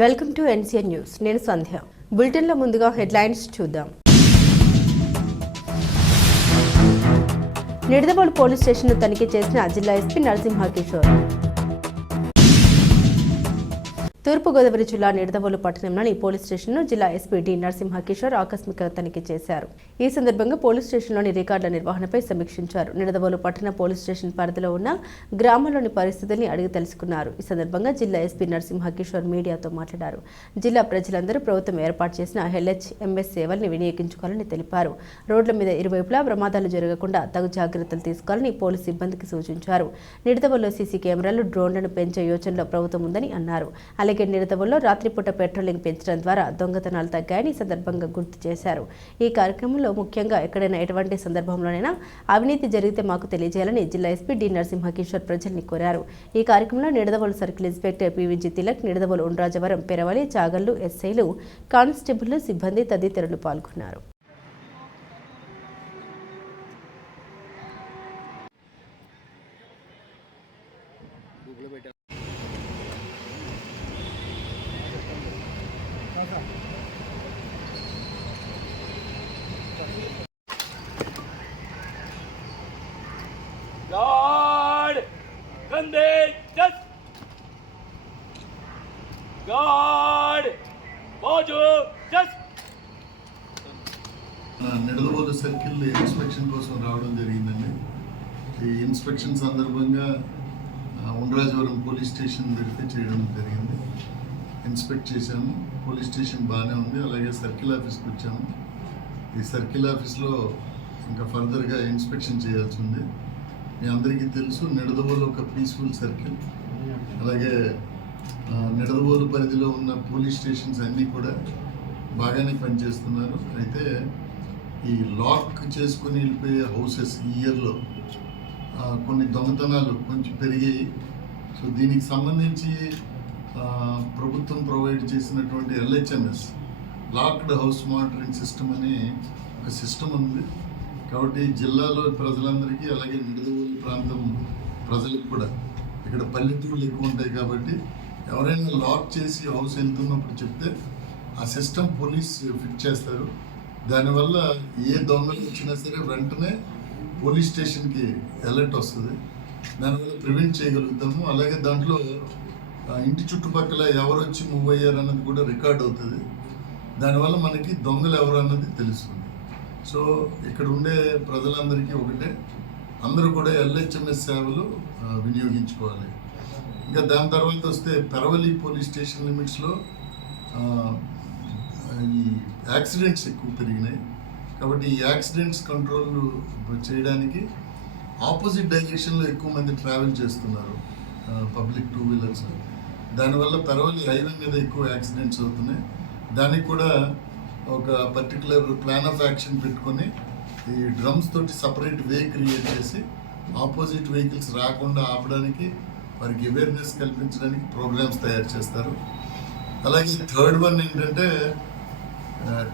Welcome to NCN news. నేను సంధ్య. బులెటిన్లో ముందుగా హెడ్లైన్స్ చూద్దాం. నిడదవోలు పోలీస్ స్టేషన్ను తనిఖీ చేసిన జిల్లా ఎస్పీ నరసింహకిషోర్. తూర్పుగోదావరి జిల్లా నిడదవోలు పట్టణంలోని పోలీస్ స్టేషన్ను జిల్లా ఎస్పీ డి నరసింహకిషోర్ ఆకస్మిక తనిఖీ చేశారు. ఈ సందర్భంగా పోలీస్ స్టేషన్లోని రికార్డుల నిర్వహణపై సమీక్షించారు. నిడదవోలు పట్టణ పోలీస్ స్టేషన్ పరిధిలో ఉన్న గ్రామాల్లోని పరిస్థితుల్ని అడిగి తెలుసుకున్నారు. ఈ సందర్భంగా జిల్లా ఎస్పీ నరసింహకిషోర్ మీడియాతో మాట్లాడారు. జిల్లా ప్రజలందరూ ప్రభుత్వం ఏర్పాటు చేసిన హెచ్ఎంఎస్ సేవల్ని వినియోగించుకోవాలని తెలిపారు. రోడ్ల మీద ఇరువైపులా ప్రమాదాలు జరగకుండా తగు జాగ్రత్తలు తీసుకోవాలని పోలీసు సిబ్బందికి సూచించారు. నిడదవోలులో సీసీ కెమెరాలు, డ్రోన్లను పెంచే యోచనలో ప్రభుత్వం ఉందని అన్నారు. అలాగే నిడదవోలులో రాత్రిపూట పెట్రోలింగ్ పెంచడం ద్వారా దొంగతనాలు తగ్గాయని ఈ సందర్భంగా గుర్తు చేశారు. ఈ కార్యక్రమంలో ముఖ్యంగా ఎక్కడైనా ఎటువంటి సందర్భంలోనైనా అవినీతి జరిగితే మాకు తెలియజేయాలని జిల్లా ఎస్పీ డి నరసింహకిషోర్ ప్రజల్ని కోరారు. ఈ కార్యక్రమంలో Nidadavolu circle inspector PVG Tilak, Nidadavolu Undrajavaram, Peravali, Chagallu, ఎస్ఐలు, కానిస్టేబుల్, సిబ్బంది తదితరులు పాల్గొన్నారు. God, Kande, just God, Boju, just. Nidadavolu circle inspection కోసం రావడం జరిగిందండి. ఈ ఇన్స్పెక్షన్ సందర్భంగా ఉండ్రాజవరం పోలీస్ స్టేషన్ వెరిఫై చేయడం జరిగింది. ఇన్స్పెక్ట్ చేశాము. పోలీస్ స్టేషన్ బాగానే ఉంది. అలాగే సర్కిల్ ఆఫీస్కి వచ్చాము. ఈ సర్కిల్ ఆఫీస్లో ఇంకా ఫర్దర్గా ఇన్స్పెక్షన్ చేయాల్సి ఉంది. మీ అందరికీ తెలుసు, నిడదవోలు ఒక పీస్ఫుల్ సర్కిల్. అలాగే నిడదవోలు పరిధిలో ఉన్న పోలీస్ స్టేషన్స్ అన్నీ కూడా బాగానే పనిచేస్తున్నారు. అయితే ఈ లాక్ చేసుకుని వెళ్ళిపోయే హౌసెస్ ఈ ఇయర్లో కొన్ని దొంగతనాలు కొంచెం పెరిగాయి. సో దీనికి సంబంధించి ప్రభుత్వం ప్రొవైడ్ చేసినటువంటి LHMS locked house monitoring system అని ఒక సిస్టమ్ ఉంది. కాబట్టి జిల్లాలో ప్రజలందరికీ, అలాగే నిడదవోలు ప్రాంతం ప్రజలకు కూడా, ఇక్కడ పల్లెటూళ్ళు ఎక్కువ ఉంటాయి కాబట్టి ఎవరైనా లాక్ చేసి హౌస్ వెళ్తున్నప్పుడు చెప్తే ఆ సిస్టమ్ పోలీస్ ఫిట్ చేస్తారు. దానివల్ల ఏ దొంగలు వచ్చినా సరే వెంటనే పోలీస్ స్టేషన్కి అలర్ట్ వస్తుంది. దానివల్ల ప్రివెంట్ చేయగలుగుతాము. అలాగే దాంట్లో ఇంటి చుట్టుపక్కల ఎవరు వచ్చి మూవ్ అయ్యారు అన్నది కూడా రికార్డ్ అవుతుంది. దానివల్ల మనకి దొంగలు ఎవరు అన్నది తెలుస్తుంది. సో ఇక్కడ ఉండే ప్రజలందరికీ ఒకటే, అందరూ కూడా ఎల్హెచ్ఎంఎస్ సేవలు వినియోగించుకోవాలి. ఇంకా దాని తర్వాత వస్తే పెరవలి పోలీస్ స్టేషన్ లిమిట్స్లో ఈ యాక్సిడెంట్స్ ఎక్కువ పెరిగినాయి. కాబట్టి ఈ యాక్సిడెంట్స్ కంట్రోల్ చేయడానికి ఆపోజిట్ డైరెక్షన్లో ఎక్కువ మంది ట్రావెల్ చేస్తున్నారు పబ్లిక్ టూ వీలర్స్. దానివల్ల పెరవలి హైవే మీద ఎక్కువ యాక్సిడెంట్స్ అవుతున్నాయి. దానికి కూడా ఒక పర్టికులర్ ప్లాన్ ఆఫ్ యాక్షన్ పెట్టుకొని ఈ డ్రమ్స్ తోటి సపరేట్ వే క్రియేట్ చేసి ఆపోజిట్ వెహికల్స్ రాకుండా ఆపడానికి, వారికి అవేర్నెస్ కల్పించడానికి ప్రోగ్రామ్స్ తయారు చేస్తారు. అలాగే థర్డ్ వన్ ఏంటంటే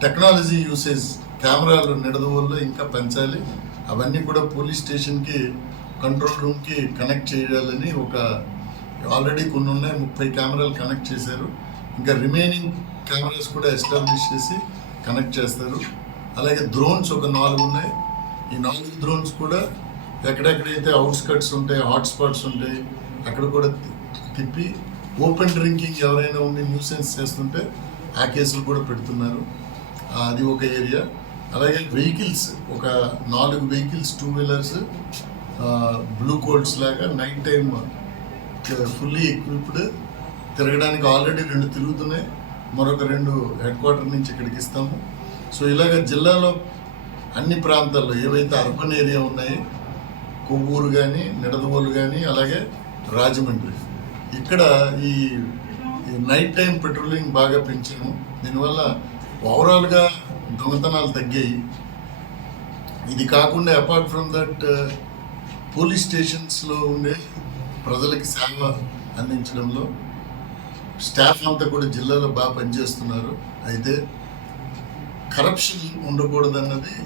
టెక్నాలజీ యూసేజ్. కెమెరాలు నిడదవోలులో ఇంకా పెంచాలి. అవన్నీ కూడా పోలీస్ స్టేషన్కి కంట్రోల్ రూమ్కి కనెక్ట్ చేయాలని ఆల్రెడీ కొన్ని ఉన్నాయి, 30 కెమెరాలు కనెక్ట్ చేశారు. ఇంకా రిమైనింగ్ కెమెరాస్ కూడా ఎస్టాబ్లిష్ చేసి కనెక్ట్ చేస్తారు. అలాగే డ్రోన్స్ ఒక 4 ఉన్నాయి. ఈ 4 డ్రోన్స్ కూడా ఎక్కడెక్కడైతే అవుట్స్కట్స్ ఉంటాయి, హాట్స్పాట్స్ ఉంటాయి, అక్కడ కూడా తిప్పి ఓపెన్ డ్రింకింగ్ ఎవరైనా ఉండి న్యూసెన్స్ చేస్తుంటే ఆ కేసులు కూడా పెడుతున్నారు. అది ఒక ఏరియా. అలాగే వెహికల్స్ ఒక 4 వెహికల్స్, 2 వీలర్స్ బ్లూ కోడ్స్ లాగా నైట్ టైం ఫుల్లీ ఎక్విప్డ్ తిరగడానికి ఆల్రెడీ 2 తిరుగుతున్నాయి. మరొక 2 హెడ్ క్వార్టర్ నుంచి ఇక్కడికి ఇస్తాము. సో ఇలాగ జిల్లాలో అన్ని ప్రాంతాల్లో ఏవైతే అర్బన్ ఏరియా ఉన్నాయో, కొవ్వూరు కానీ, నిడదవోలు కానీ, అలాగే రాజమండ్రి, ఇక్కడ ఈ నైట్ టైం పెట్రోలింగ్ బాగా పెంచాము. దీనివల్ల ఓవరాల్గా దొంగతనాలు తగ్గాయి. ఇది కాకుండా అపార్ట్ ఫ్రమ్ దట్ పోలీస్ స్టేషన్స్లో ఉండే ప్రజలకి సేవ అందించడంలో స్టాఫ్ అంతా కూడా జిల్లాలో బాగా పనిచేస్తున్నారు. అయితే కరప్షన్ ఉండకూడదన్నది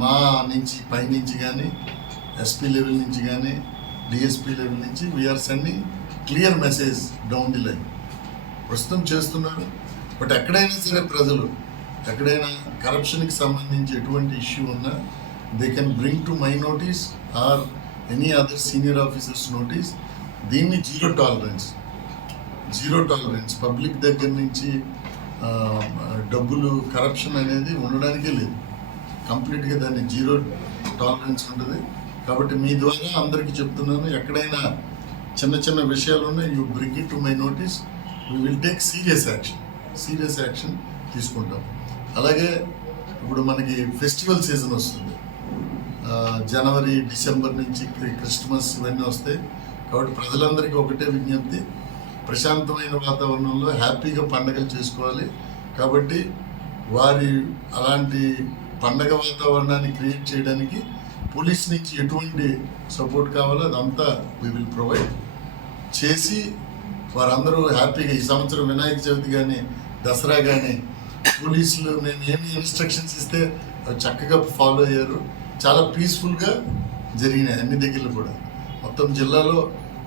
మా నుంచి పైనుంచి కానీ, ఎస్పీ లెవెల్ నుంచి కానీ, డిఎస్పీ లెవెల్ నుంచి we're sending clear message down the line. ప్రస్తుతం చేస్తున్నారు. బట్ ఎక్కడైనా సరే ప్రజలు ఎక్కడైనా కరప్షన్కి సంబంధించి ఎటువంటి ఇష్యూ ఉన్నా they can bring to my notice or any other senior officers notice. దీన్ని జీరో టాలరెన్స్ పబ్లిక్ దగ్గర నుంచి డబ్బులు కరప్షన్ అనేది ఉండడానికే లేదు. కంప్లీట్గా దాన్ని జీరో టాలరెన్స్ ఉంటుంది. కాబట్టి మీ ద్వారా అందరికీ చెప్తున్నాను, ఎక్కడైనా చిన్న చిన్న విషయాలు ఉన్నాయి, you bring it to my notice, we will take serious action తీసుకుంటాం. అలాగే ఇప్పుడు మనకి ఫెస్టివల్ సీజన్ వస్తుంది, జనవరి డిసెంబర్ నుంచి క్రిస్మస్ ఇవన్నీ వస్తాయి. కాబట్టి ప్రజలందరికీ ఒకటే విజ్ఞప్తి, ప్రశాంతమైన వాతావరణంలో హ్యాపీగా పండగలు చేసుకోవాలి. కాబట్టి వారి అలాంటి పండగ వాతావరణాన్ని క్రియేట్ చేయడానికి పోలీస్ నుంచి ఎటువంటి సపోర్ట్ కావాలో అదంతా వీ విల్ ప్రొవైడ్ చేసి వారందరూ హ్యాపీగా ఈ సంవత్సరం వినాయక చవితి కానీ దసరా కానీ పోలీసులు నేను ఏమి ఇన్స్ట్రక్షన్స్ ఇస్తే అవి చక్కగా ఫాలో అయ్యారు. చాలా పీస్ఫుల్గా జరిగినాయి అన్ని దగ్గరలో కూడా. మొత్తం జిల్లాలో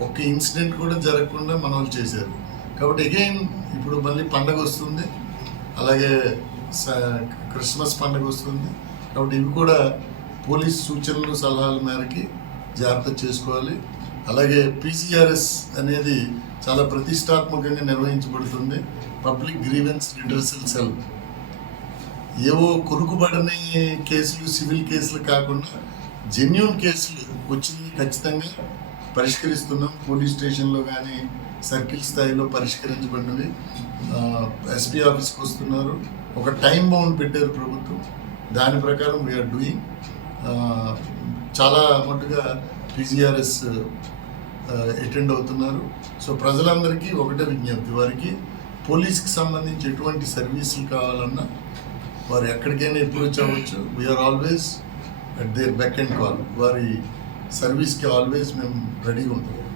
ఒక్క ఇన్సిడెంట్ కూడా జరగకుండా మన వాళ్ళు చేశారు. కాబట్టి అగైన్ ఇప్పుడు మళ్ళీ పండగ వస్తుంది, అలాగే క్రిస్మస్ పండగ వస్తుంది. కాబట్టి ఇవి కూడా పోలీస్ సూచనలు సలహాల మేరకి జాగ్రత్త చేసుకోవాలి. అలాగే పీసీఆర్ఎస్ అనేది చాలా ప్రతిష్టాత్మకంగా నిర్వహించబడుతుంది. Public grievance redressal cell. ఏవో కొరుకుబడని కేసులు, సివిల్ కేసులు కాకుండా జెన్యూన్ కేసులు వచ్చినవి ఖచ్చితంగా పరిష్కరిస్తున్నాం. పోలీస్ స్టేషన్లో కానీ సర్కిల్ స్థాయిలో పరిష్కరించబడినవి ఎస్పీ ఆఫీస్కి వస్తున్నారు. ఒక టైం బౌండ్ పెట్టారు ప్రభుత్వం, దాని ప్రకారం వీఆర్ డూయింగ్. చాలా మట్టుగా పీజీఆర్ఎస్ అటెండ్ అవుతున్నారు. సో ప్రజలందరికీ ఒకటే విజ్ఞప్తి, వారికి పోలీస్కి సంబంధించి ఎటువంటి సర్వీసులు కావాలన్నా వారు ఎక్కడికైనా అప్రోచ్ అవ్వచ్చు. We're always at their beck and call. వారి సర్వీస్కి ఆల్వేస్ మేము రెడీగా ఉంటాం.